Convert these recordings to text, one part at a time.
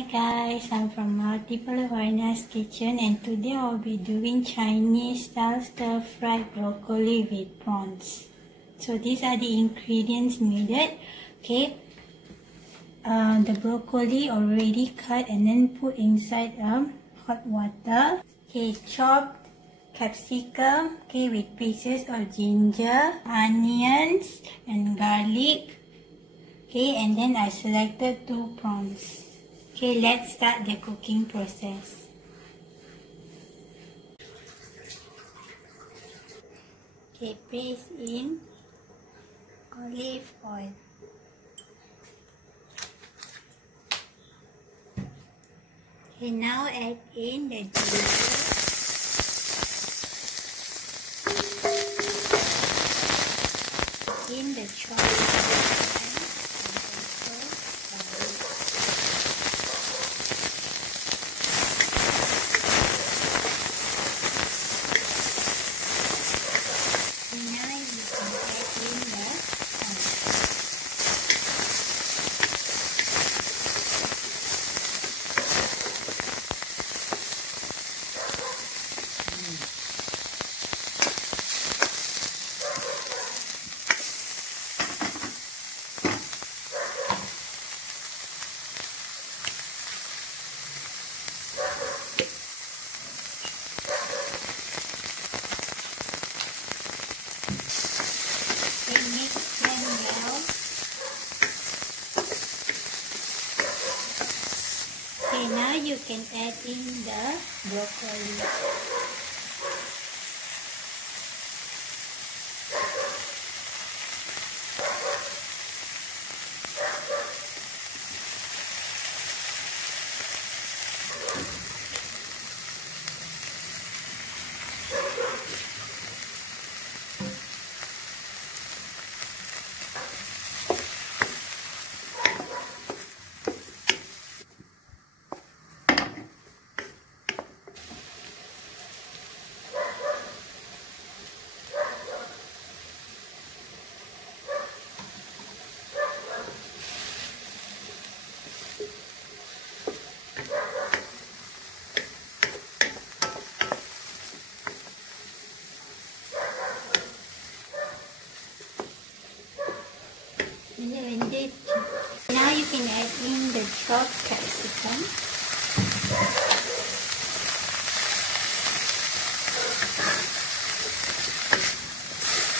Hi guys, I'm from Multiplewarnas kitchen and today I'll be doing Chinese style stir fried broccoli with prawns. So these are the ingredients needed. Okay, the broccoli already cut and then put inside hot water. Okay, chopped capsicum, okay, with pieces of ginger, onions and garlic. Okay, and then I selected 2 prawns. Okay, let's start the cooking process. Okay, place in olive oil. Okay, now add in the ginger, in the chopped onions. Okay, now you can add in the broccoli. Now you can add in the chopped capsicum.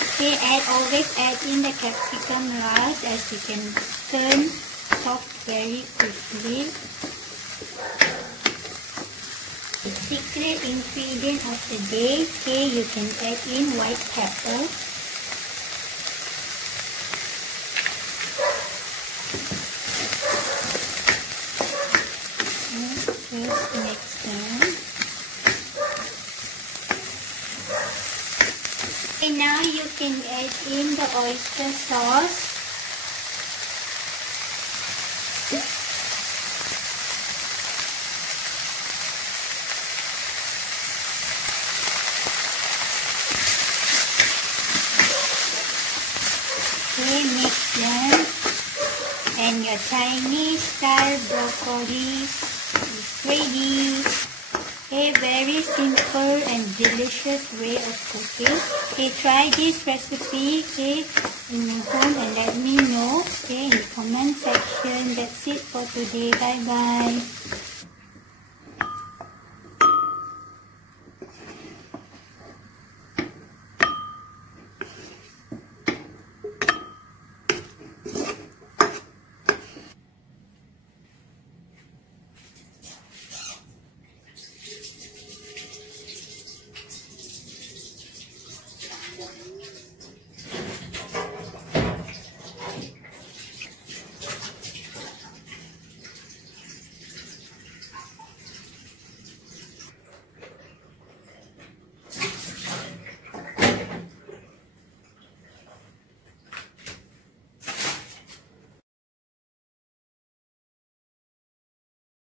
Okay, always add in the capsicum last as you can turn soft very quickly. The secret ingredient of the day, okay, you can add in white pepper. Just mix them. Okay, now you can add in the oyster sauce. Okay, mix them. And your Chinese style broccoli is ready. A very simple and delicious way of cooking. Okay, try this recipe, okay, in your home and let me know, okay, in the comment section. That's it for today. Bye bye.